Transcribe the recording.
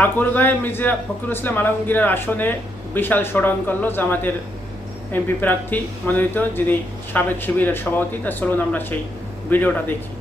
ঠাকুরগাঁয়ে মির্জা ফখরুল ইসলাম আলমগীরের আসনে বিশাল স্মরণ করল জামাতের এমপি প্রার্থী মনোনীত যিনি সাবেক শিবিরের সভাপতি তা চলুন আমরা সেই ভিডিওটা দেখি।